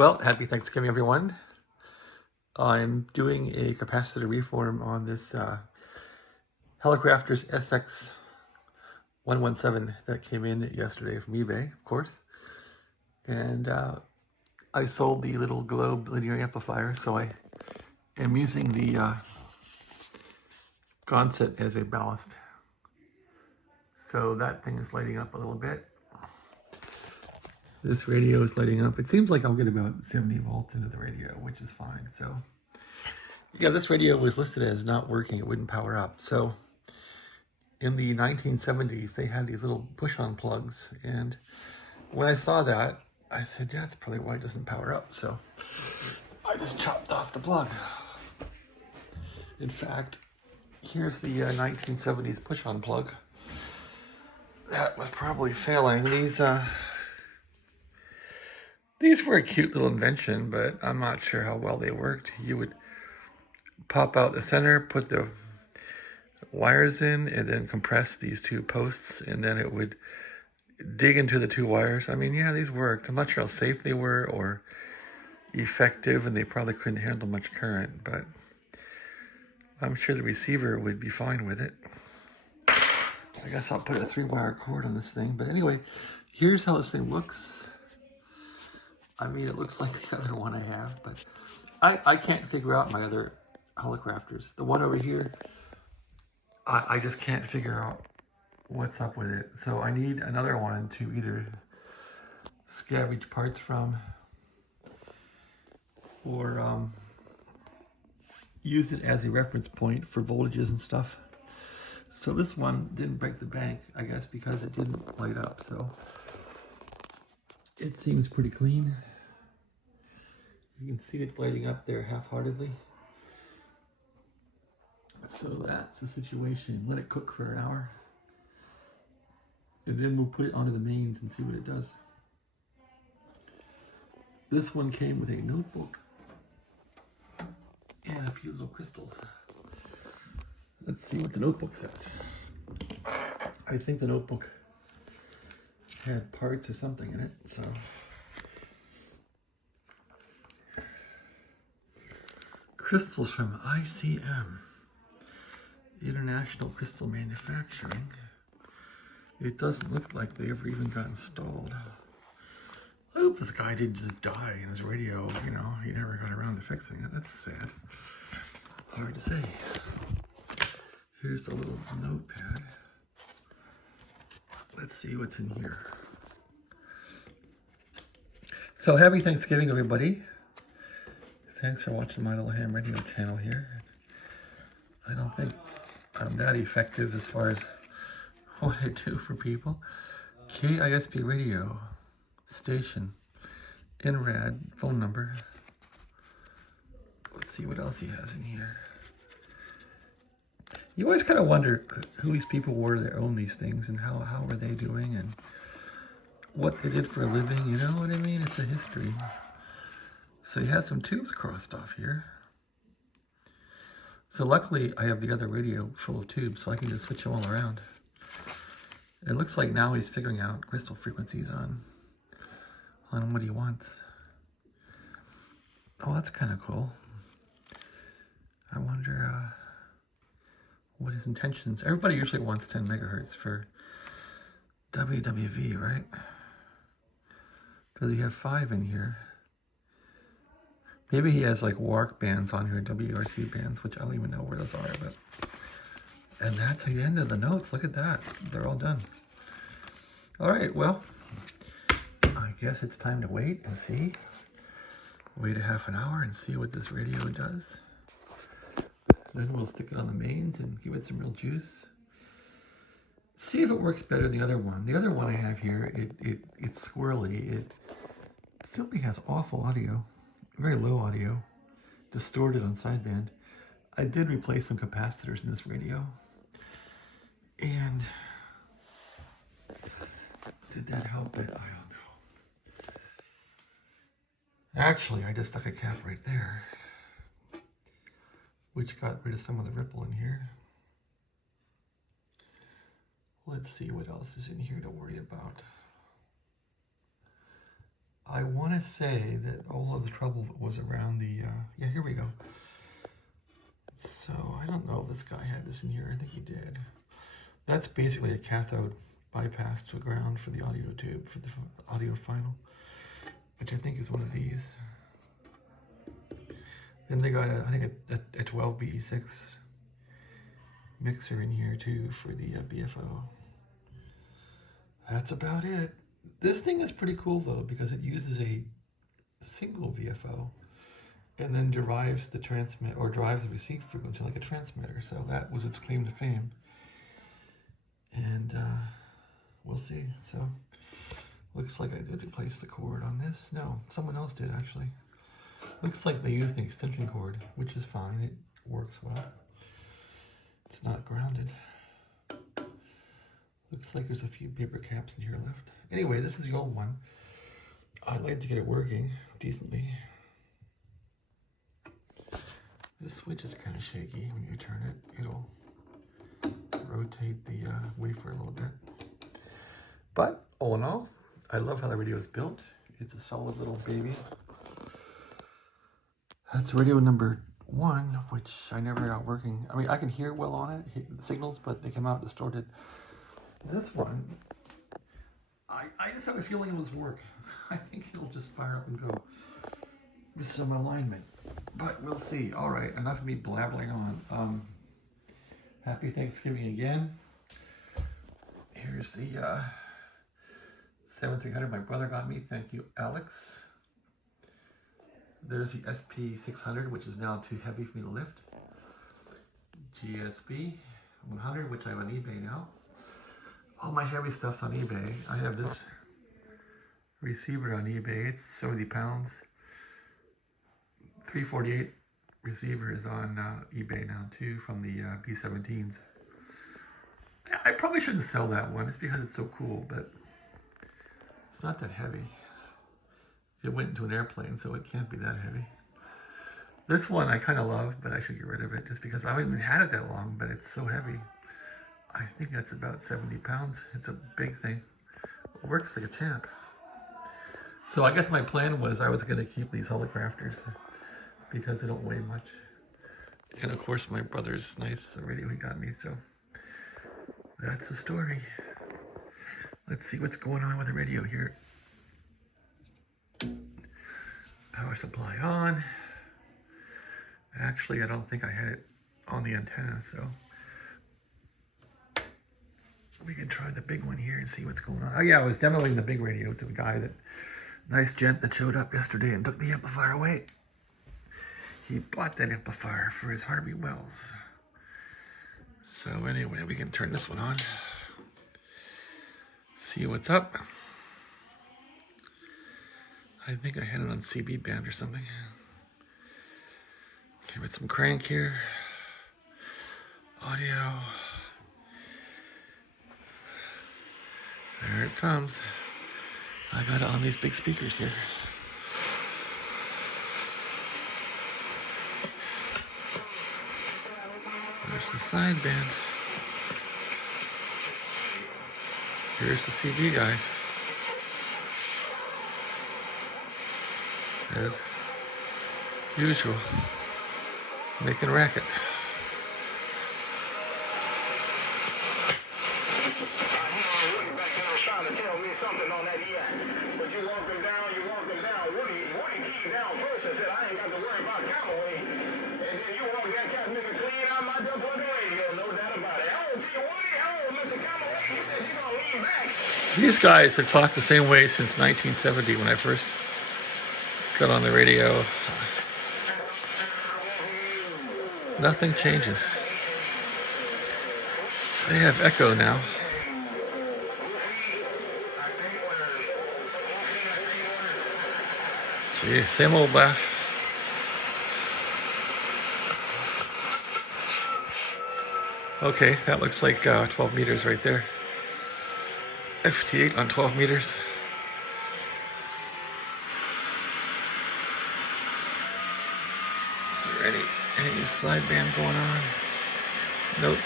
Well, happy Thanksgiving, everyone. I'm doing a capacitor reform on this Hallicrafters SX-117 that came in yesterday from eBay, of course. And I sold the little globe linear amplifier, so I am using the Gonset as a ballast. So that thing is lighting up a little bit. This radio is lighting up. It seems like I'll get about 70 volts into the radio, which is fine. So yeah, this radio was listed as not working. It wouldn't power up. So in the 1970s, they had these little push-on plugs. And when I saw that, I said, yeah, that's probably why it doesn't power up. So I just chopped off the plug. In fact, here's the 1970s push-on plug. That was probably failing. These were a cute little invention, but I'm not sure how well they worked. You would pop out the center, put the wires in, and then compress these two posts, and then it would dig into the two wires. I mean, yeah, these worked. I'm not sure how safe they were or effective, and they probably couldn't handle much current, but I'm sure the receiver would be fine with it. I guess I'll put a 3-wire cord on this thing. But anyway, here's how this thing looks. I mean, it looks like the other one I have, but I can't figure out my other Hallicrafters. The one over here, I just can't figure out what's up with it. So I need another one to either scavenge parts from or use it as a reference point for voltages and stuff. So this one didn't break the bank, I guess, because it didn't light up. So it seems pretty clean. You can see it's lighting up there half-heartedly. So that's the situation. Let it cook for an hour. And then we'll put it onto the mains and see what it does. This one came with a notebook and a few little crystals. Let's see what the notebook says. I think the notebook had parts or something in it, so. Crystals from ICM, International Crystal Manufacturing. It doesn't look like they ever even got installed. I hope this guy didn't just die in his radio, you know, he never got around to fixing it. That's sad. Hard to say. Here's a little notepad. Let's see what's in here. So happy Thanksgiving, everybody. Thanks for watching my little ham radio channel here. I don't think I'm that effective as far as what I do for people. KISP radio station, INRAD phone number. Let's see what else he has in here. You always kind of wonder who these people were that own these things and how were they doing and what they did for a living, you know what I mean? It's a history. So he has some tubes crossed off here. So luckily I have the other radio full of tubes, so I can just switch them all around. It looks like now he's figuring out crystal frequencies on what he wants. Oh, that's kind of cool. I wonder what his intentions. Everybody usually wants 10 megahertz for WWV, right? Does he have 5 in here? Maybe he has like WARC bands on here, WRC bands, which I don't even know where those are, but. And that's the end of the notes. Look at that. They're all done. All right, well, I guess it's time to wait and see. Wait a half an hour and see what this radio does. Then we'll stick it on the mains and give it some real juice. See if it works better than the other one. The other one I have here, it's squirrely. It simply has awful audio. Very low audio, distorted on sideband. I did replace some capacitors in this radio. And did that help it? I don't know. Actually, I just stuck a cap right there, which got rid of some of the ripple in here. Let's see what else is in here to worry about. I want to say that all of the trouble was around the, yeah, here we go. So I don't know if this guy had this in here. I think he did. That's basically a cathode bypass to a ground for the audio tube, for the audio final, which I think is one of these. Then they got, I think, a 12BE6 mixer in here too for the BFO. That's about it. This thing is pretty cool though, because it uses a single VFO and then derives the transmit or drives the receive frequency like a transmitter. So that was its claim to fame. And we'll see. So looks like I did replace the cord on this. No, someone else did actually. Looks like they used an extension cord, which is fine. It works well. It's not grounded. Looks like there's a few paper caps in here left. Anyway, this is the old one. I'd like to get it working decently. This switch is kind of shaky. When you turn it, it'll rotate the wafer a little bit. But all in all, I love how the radio is built. It's a solid little baby. That's radio number 1, which I never got working. I mean, I can hear well on it, the signals, but they come out distorted. This one, I just have a feeling it was work. I think it'll just fire up and go with some alignment, but we'll see. All right, enough of me blabbling on. Happy Thanksgiving again. Here's the 7300 my brother got me. Thank you, Alex. There's the SP600, which is now too heavy for me to lift. GSP 100, which I have on eBay now. All my heavy stuff's on eBay. I have this receiver on eBay. It's 70 pounds. 348 receiver is on eBay now too, from the B17s. I probably shouldn't sell that one. It's because it's so cool, but it's not that heavy. It went into an airplane, so it can't be that heavy. This one I kind of love, but I should get rid of it just because I haven't even had it that long, but it's so heavy. I think that's about 70 pounds. It's a big thing. It works like a champ. So I guess my plan was I was going to keep these Hallicrafters because they don't weigh much. And of course my brother's nice radio he got me, so that's the story. Let's see what's going on with the radio here. Power supply on. Actually, I don't think I had it on the antenna, so we can try the big one here and see what's going on. Oh yeah, I was demoing the big radio to the guy, that nice gent that showed up yesterday and took the amplifier away. He bought that amplifier for his Harvey Wells. So anyway, we can turn this one on. See what's up. I think I had it on CB band or something. Give it some crank here. Audio. There it comes. I got it on these big speakers here. There's the sideband. Here's the CB guys. As usual, making racket. Trying to tell me something on that yak, but you walk them down. Woody came down first and said, I ain't got to worry about cowboy. And then you walk that cat, Mr. Clean out my dump on the radio, no doubt about it. Oh, gee, Woody, oh, Mr. Cowboy, you said you're gonna lean back. These guys have talked the same way since 1970 when I first got on the radio. Nothing changes. They have echo now. Gee, same old laugh. Okay, that looks like 12 meters right there. FT8 on 12 meters. Is there any sideband going on? Nope.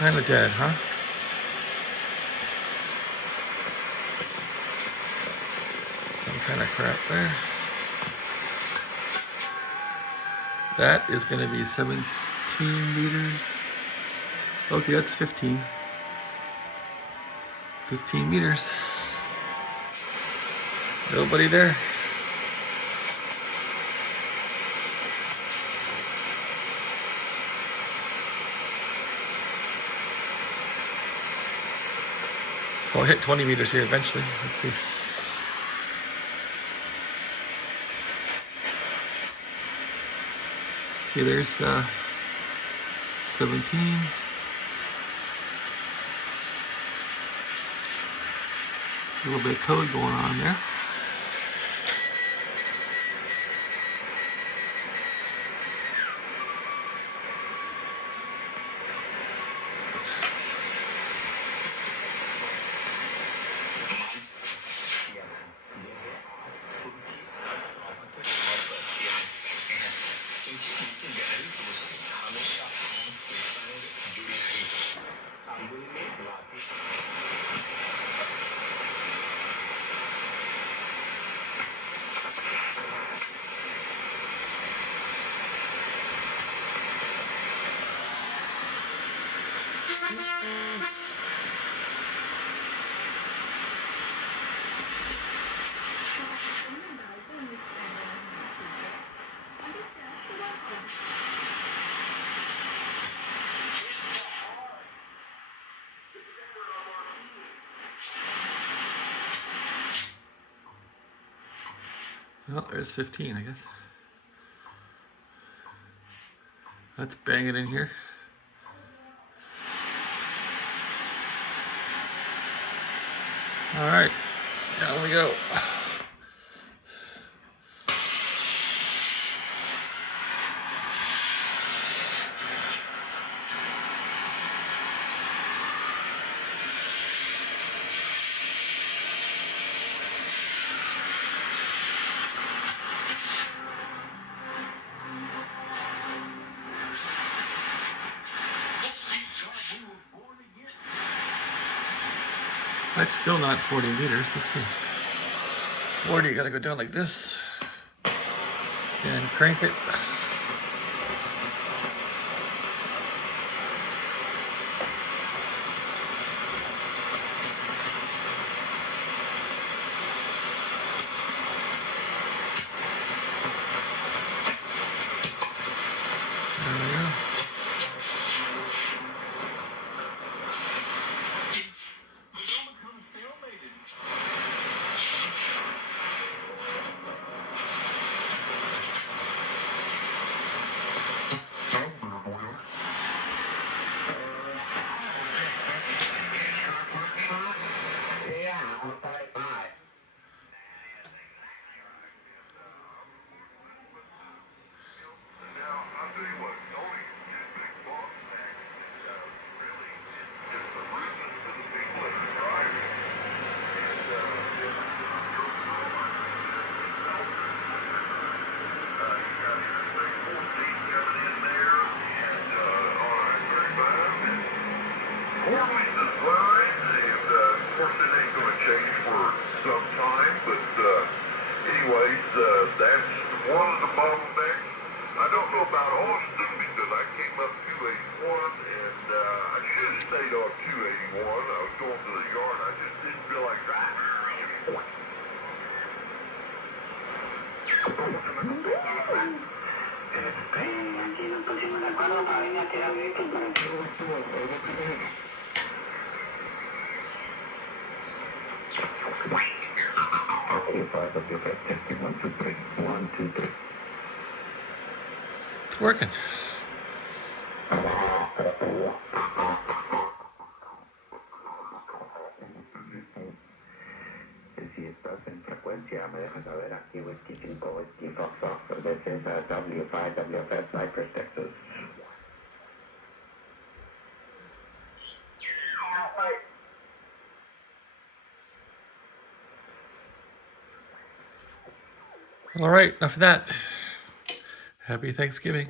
kind of dead, huh? Some kind of crap there. That is going to be 17 meters. Okay, that's 15. 15 meters. Nobody there. So I'll hit 20 meters here eventually. Let's see. Okay, there's 17. A little bit of code going on there. Well, there's 15, I guess. Let's bang it in here. All right, down we go. That's still not 40 meters. Let's see. 40, gotta go down like this. And crank it. There we go. Some time, but anyways, that's one of the bottlenecks. I don't know about Austin because I came up 281 and I should have stayed on 281. I was going to the yard. I just didn't feel like driving. It's working. Si estás en frecuencia, me dejas saber aquí, Whiskey 5, Whiskey Fox, this is W5, WFS, Cypress, Texas. All right, enough of that. Happy Thanksgiving.